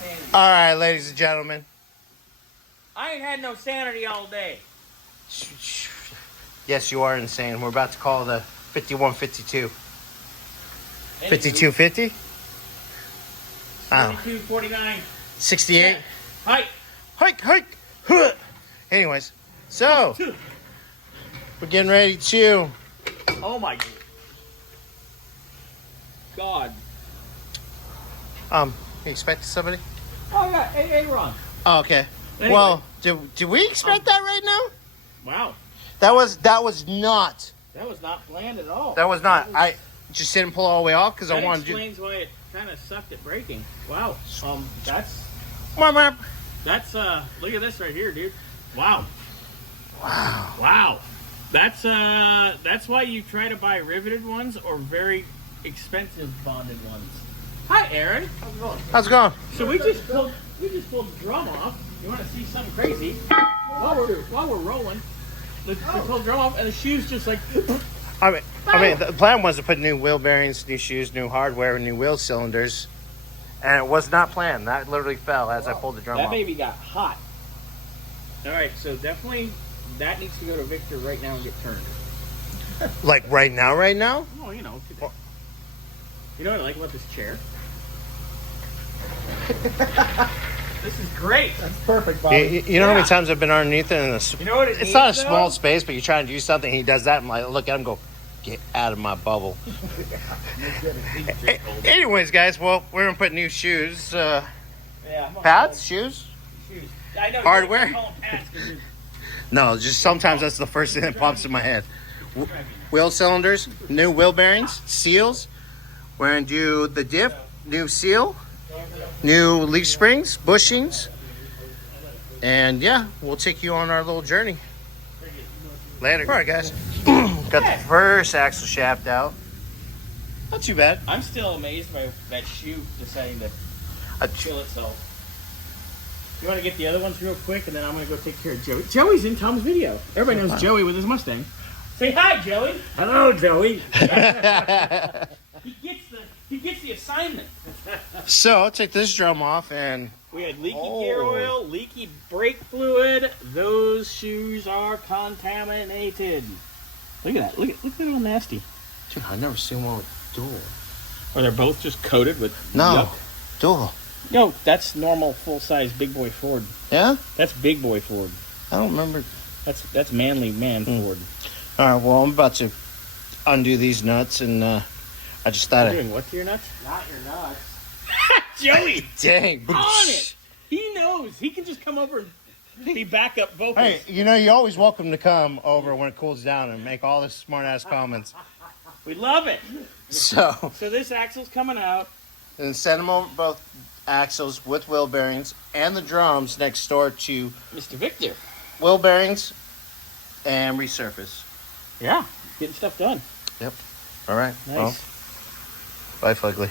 sanity. All right, ladies and gentlemen. I ain't had no sanity all day. Yes, you are insane. We're about to call the 5152. Anywho, 5250? 72-49. 68? Hike. Hike. Huh. Anyways, so we're getting ready to. Oh my God. You expected somebody? Oh yeah, hey Ron. Oh, okay. Anyway. Well, do we expect that right now? Wow. That was not. That was not planned at all. That was not. I just didn't pull all the way off because I That wanted to. explains why it kind of sucked at braking. Wow. That's look at this right here, dude. Wow. That's why you try to buy riveted ones or very expensive bonded ones. Hi, Aaron. How's it going? How's it going? So we just pulled the drum off. You want to see something crazy? While we're rolling, we pulled the drum off, and the shoes just like. I mean, the plan was to put new wheel bearings, new shoes, new hardware, new wheel cylinders, and it was not planned. That literally fell as I pulled the drum That off. baby got hot. All right, so definitely that needs to go to Victor right now and get turned. Like right now? Oh, you know. Today. You know what I like about this chair? This is great. That's perfect, Bobby. You know how many times I've been underneath it, and You know what it it's needs, not a though? small space, but you're trying to do something, and he does that, and I'm like, look at him go, get out of my bubble. Anyways, guys, well, we're going to put new shoes, pads, shoes? I know, Hardware? you call them pads 'cause you- No, just sometimes that's the first thing that pops in my head. Wheel cylinders, new wheel bearings, seals. We're going to do the diff, new seal, new leaf springs, bushings. And yeah, we'll take you on our little journey. Later. All right, guys. Got the first axle shaft out. Not too bad. I'm still amazed by that shoe deciding to kill itself. You want to get the other ones real quick, and then I'm going to go take care of Joey. Joey's in Tom's video. Everybody knows Joey with his Mustang. Say hi, Joey. Hello, Joey. He gets the assignment. So I'll take this drum off, and We had leaky gear oil, leaky brake fluid. Those shoes are contaminated. Look at that. Look at that all nasty. dude, I've never seen one with dual. Or they're both just coated with No, yuck. dual. No, that's normal full-size big boy Ford. Yeah, That's big boy Ford. I don't remember. That's manly man Ford. All right, well, I'm about to undo these nuts, and I just thought You're doing what to your nuts? Not your nuts. Joey, dang. on it. He knows. He can just come over and be backup vocals. Hey, you know, you're always welcome to come over when it cools down and make all the smart-ass comments. We love it. So, So this axle's coming out. and send them over both axles with wheel bearings and the drums next door to Mr. Victor. wheel bearings and resurface. Yeah. Getting stuff done. All right. Nice. Well, bye, Fugly.